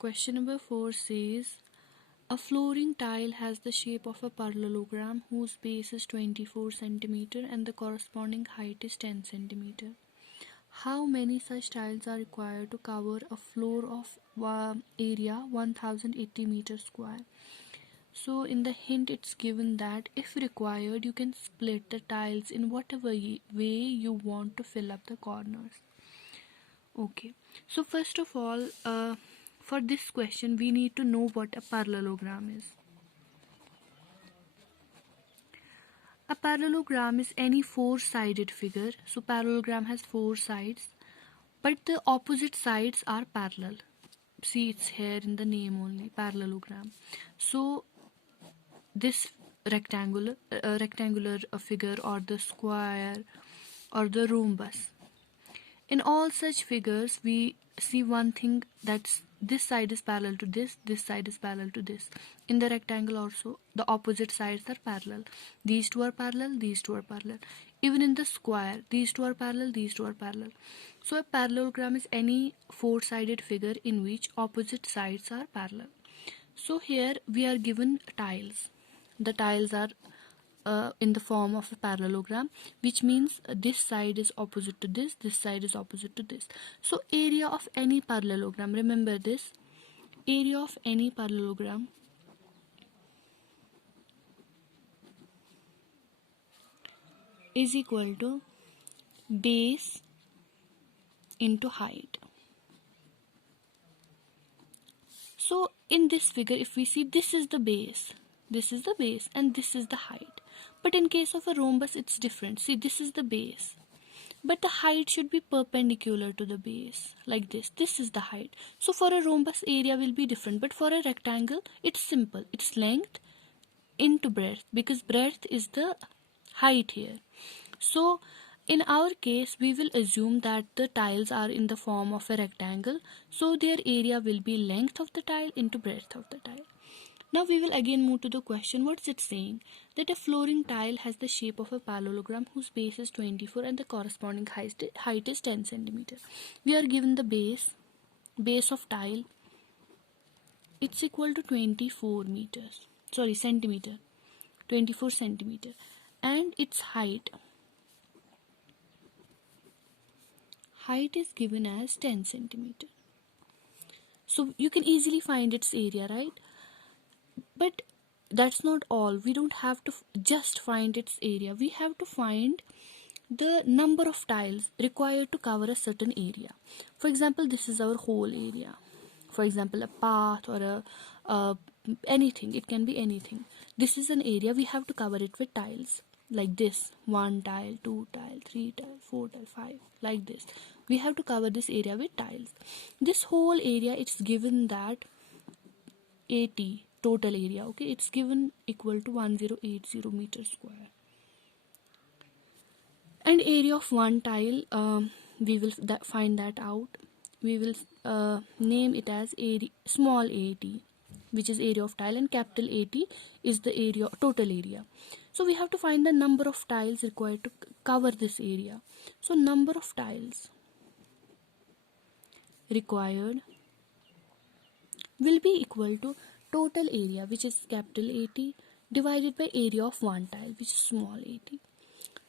Question number 4 says a flooring tile has the shape of a parallelogram whose base is 24 centimeter and the corresponding height is 10 centimeter. How many such tiles are required to cover a floor of area 1080 meters square? So in the hint it's given that if required you can split the tiles in whatever way you want to fill up the corners. Okay, so first of all, for this question we need to know what a parallelogram is. A parallelogram is any four-sided figure. So parallelogram has four sides, but the opposite sides are parallel. See, it's here in the name only, parallelogram. So this rectangular figure or the square or the rhombus, in all such figures we see one thing, that's this side is parallel to this side is parallel to this. In the rectangle also the opposite sides are parallel, these two are parallel, these two are parallel. Even in the square these two are parallel, these two are parallel. So a parallelogram is any four-sided figure in which opposite sides are parallel. So here we are given tiles. The tiles are in the form of a parallelogram, which means this side is opposite to this side is opposite to this. So area of any parallelogram, remember this, area of any parallelogram is equal to base into height. So in this figure if we see, this is the base, and this is the height. But in case of a rhombus it's different. See, this is the base, but the height should be perpendicular to the base, like this. This is the height. So for a rhombus area will be different, but for a rectangle it's simple. It's length into breadth, because breadth is the height here. So in our case we will assume that the tiles are in the form of a rectangle, so their area will be length of the tile into breadth of the tile. Now we will again move to the question. What's it saying? That a flooring tile has the shape of a parallelogram whose base is 24 and the corresponding height is 10 centimeter. We are given the base of tile. It's equal to 24 meters. Sorry, centimeter. 24 centimeter. And its height is given as 10 centimeter. So you can easily find its area, right? But that's not all. We don't have to just find its area. We have to find the number of tiles required to cover a certain area. For example, this is our whole area. For example, a path or anything. It can be anything. This is an area. We have to cover it with tiles. Like this. 1 tile, 2 tile, 3 tile, 4 tile, 5. Like this. We have to cover this area with tiles. This whole area, it's given that 80 total area. Okay, it's given equal to 1080 meters square. And area of one tile, we will find that out. We will name it as small at, which is area of tile, and capital AT is the area, total area. So we have to find the number of tiles required to cover this area. So number of tiles required will be equal to total area, which is capital AT, divided by area of one tile, which is small at.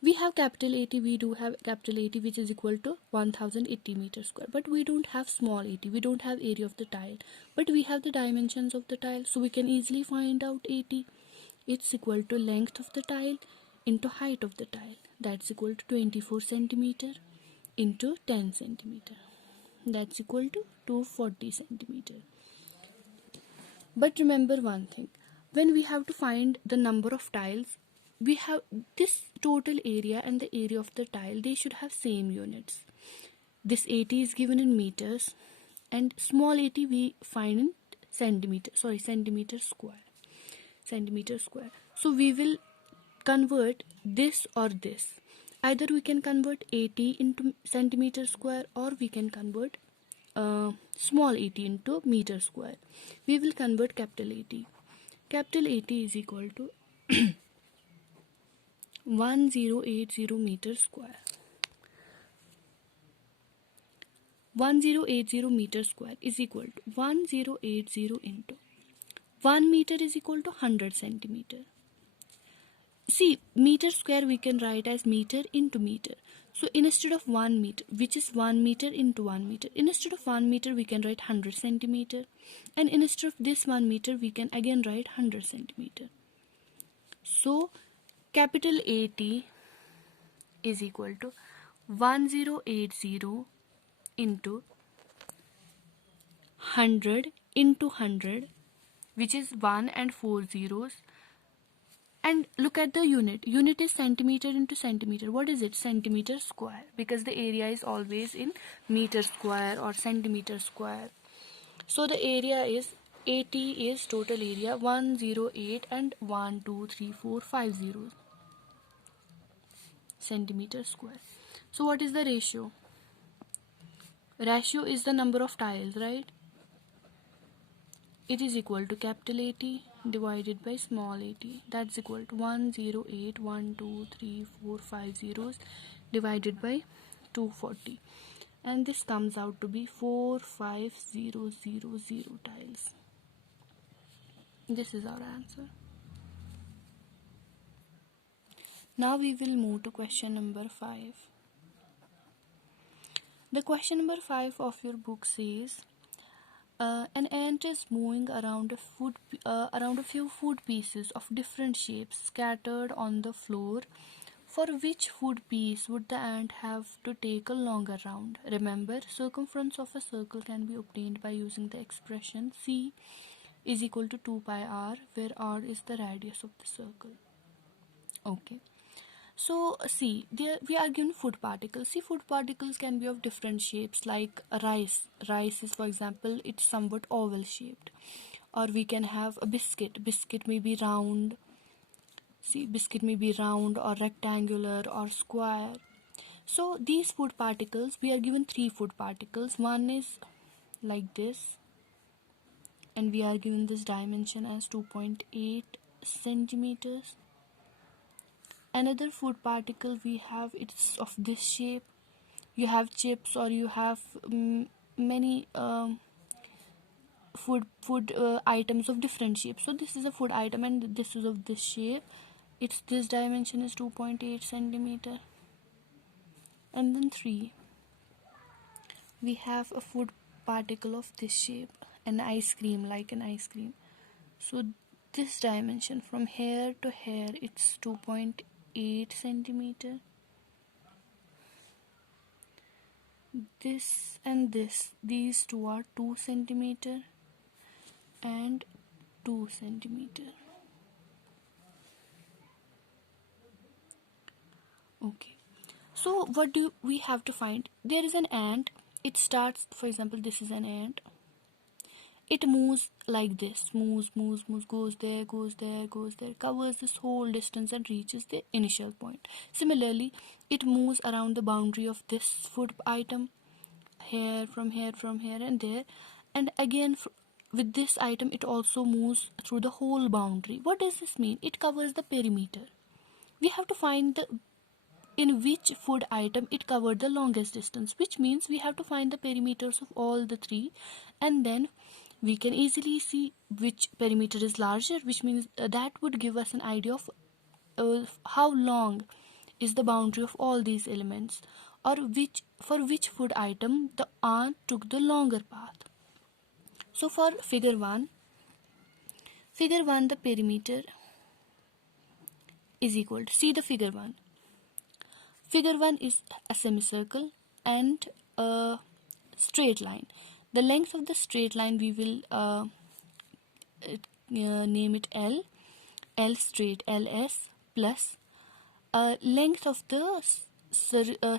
We have capital AT, we do have capital AT, which is equal to 1080 meters square, but we don't have small at, we don't have area of the tile, but we have the dimensions of the tile, so we can easily find out AT. It's equal to length of the tile into height of the tile, that's equal to 24 centimeter into 10 centimeter, that's equal to 240 centimeter. But remember one thing, when we have to find the number of tiles, we have this total area and the area of the tile, they should have same units. This AT is given in meters and small AT we find in centimeter square. So we will convert this or this. Either we can convert AT into centimeter square, or we can convert small AT into meter square. We will convert capital AT. Capital AT is equal to 1080 meters square. 1080 meter square is equal to 1080 into 1 meter is equal to 100 centimeter. See, meter square we can write as meter into meter. So instead of 1 meter, which is 1 meter into 1 meter, instead of 1 meter we can write 100 centimeter. And instead of this 1 meter we can again write 100 centimeter. So capital AT is equal to 1080 into 100 into 100, which is 1 and 4 zeros. And look at the unit. Unit is centimeter into centimeter. What is it? Centimeter square. Because the area is always in meter square or centimeter square. So the area is AT is total area 108 and 1, 2, 3, 4, 5 zeros. Centimeter square. So what is the ratio? Ratio is the number of tiles, right? It is equal to capital AT divided by small at. That's equal to 108, 1, 2, 3, 4, 5 zeros divided by 240. And this comes out to be 45000 tiles. This is our answer. Now we will move to question number 5. The question number 5 of your book says, an ant is moving around a few food pieces of different shapes scattered on the floor. For which food piece would the ant have to take a longer round? Remember, circumference of a circle can be obtained by using the expression C is equal to 2 pi r, where r is the radius of the circle. Okay. So see, there we are given food particles. See, food particles can be of different shapes, like rice. Rice is, for example, it's somewhat oval shaped. Or we can have a biscuit. Biscuit may be round. See, biscuit may be round or rectangular or square. So these food particles, we are given 3 food particles. One is like this, and we are given this dimension as 2.8 centimeters. Another food particle we have, it's of this shape. You have chips, or you have many food items of different shapes. So this is a food item and this is of this shape. Its this dimension is 2.8 centimeter. And then 3, we have a food particle of this shape, an ice cream, like an ice cream. So this dimension from here to here, it's 2.8 centimeter. This and this, these two are 2 centimeter and 2 centimeter. Okay, so what do we have to find? There is an ant. It starts, for example, this is an ant. It moves like this, moves, goes there, covers this whole distance and reaches the initial point. Similarly, it moves around the boundary of this food item, here, from here, and there. And again, with this item, it also moves through the whole boundary. What does this mean? It covers the perimeter. We have to find in which food item it covered the longest distance, which means we have to find the perimeters of all the 3, and then we can easily see which perimeter is larger, which means that would give us an idea of how long is the boundary of all these elements, or for which food item the ant took the longer path. So for figure 1, the perimeter is equal to, see the figure 1. Figure 1 is a semicircle and a straight line. The length of the straight line we will name it L straight, LS, plus length of the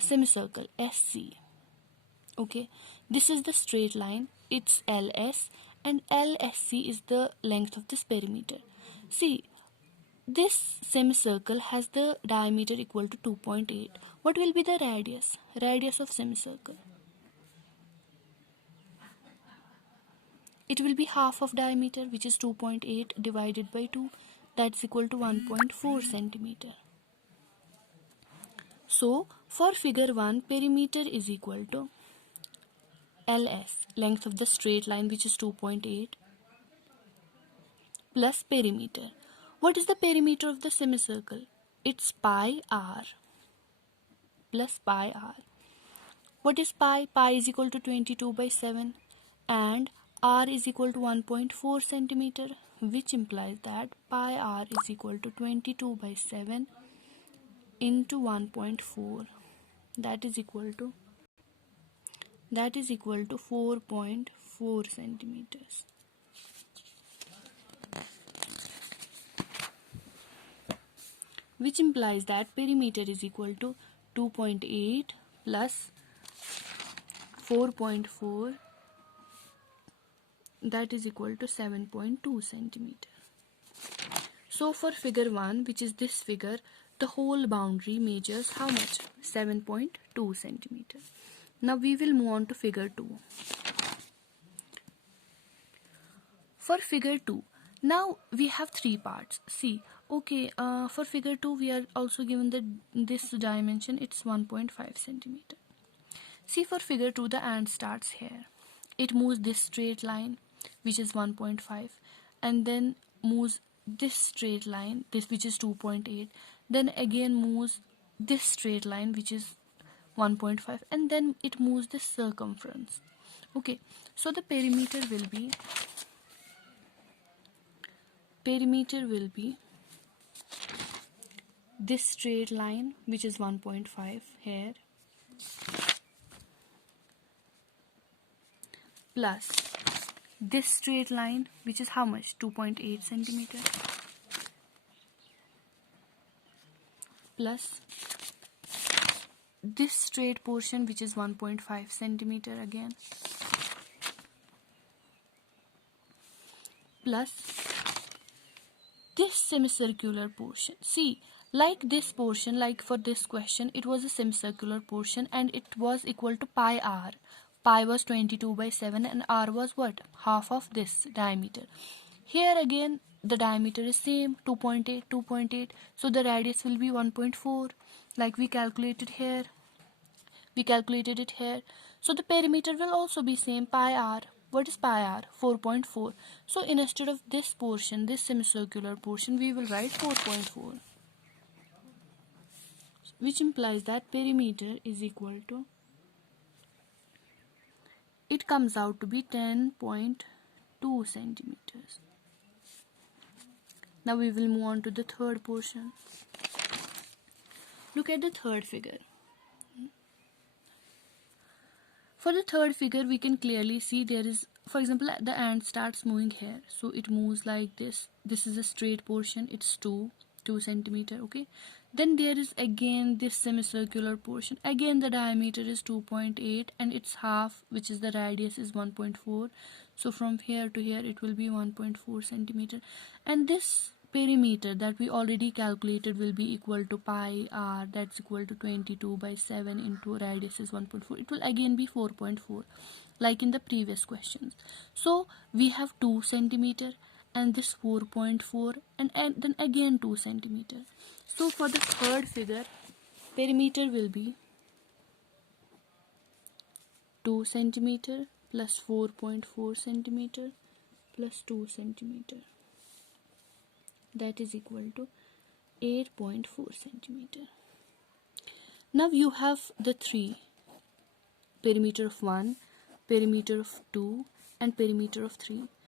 semicircle, SC. Okay, this is the straight line, it's LS, and LSC is the length of this perimeter. See, this semicircle has the diameter equal to 2.8. What will be the radius? Radius of semicircle. It will be half of diameter, which is 2.8 divided by 2. That's equal to 1.4 centimeter. So, for figure 1, perimeter is equal to LS, length of the straight line, which is 2.8, plus perimeter. What is the perimeter of the semicircle? It's pi r plus pi r. What is pi? Pi is equal to 22 by 7 and r is equal to 1.4 centimeter, which implies that pi r is equal to 22 by 7 into 1.4. That is equal to 4.4 centimeters. Which implies that perimeter is equal to 2.8 plus 4.4, that is equal to 7.2 centimeter. So for figure 1, which is this figure, the whole boundary measures how much? 7.2 centimeter. Now we will move on to figure 2. For figure 2, now we have 3 parts. See, okay, for figure 2 we are also given this dimension, it's 1.5 centimeter. See, for figure 2 the ant starts here. It moves this straight line, which is 1.5, and then moves this straight line, this which is 2.8, then again moves this straight line, which is 1.5, and then it moves this circumference. Okay, so the perimeter will be this straight line, which is 1.5 here, plus this straight line, which is how much? 2.8 centimeter, plus this straight portion, which is 1.5 centimeter again, plus this semicircular portion. See, like this portion, like for this question, it was a semicircular portion and it was equal to pi r. Pi was 22 by 7 and r was what? Half of this diameter. Here again the diameter is same, 2.8, 2.8. So the radius will be 1.4, like we calculated here. We calculated it here. So the perimeter will also be same, pi r. What is pi r? 4.4. So instead of this portion, this semicircular portion, we will write 4.4, which implies that perimeter is equal to, it comes out to be 10.2 centimeters. Now we will move on to the third portion. Look at the third figure. For the third figure, we can clearly see there is, for example, the ant starts moving here. So it moves like this. This is a straight portion. It's 2 centimeter. Okay. Then there is again this semicircular portion. Again, the diameter is 2.8 and its half, which is the radius, is 1.4. So from here to here, it will be 1.4 centimeter. And this perimeter that we already calculated will be equal to pi r, that's equal to 22 by 7 into radius is 1.4. It will again be 4.4, like in the previous questions. So we have 2 centimeter and this 4.4 and then again 2 centimeter. So for the third figure, perimeter will be 2 centimeter plus 4.4 centimeter plus 2 centimeter. That is equal to 8.4 centimeter. Now you have the 3, perimeter of 1, perimeter of 2 and perimeter of 3.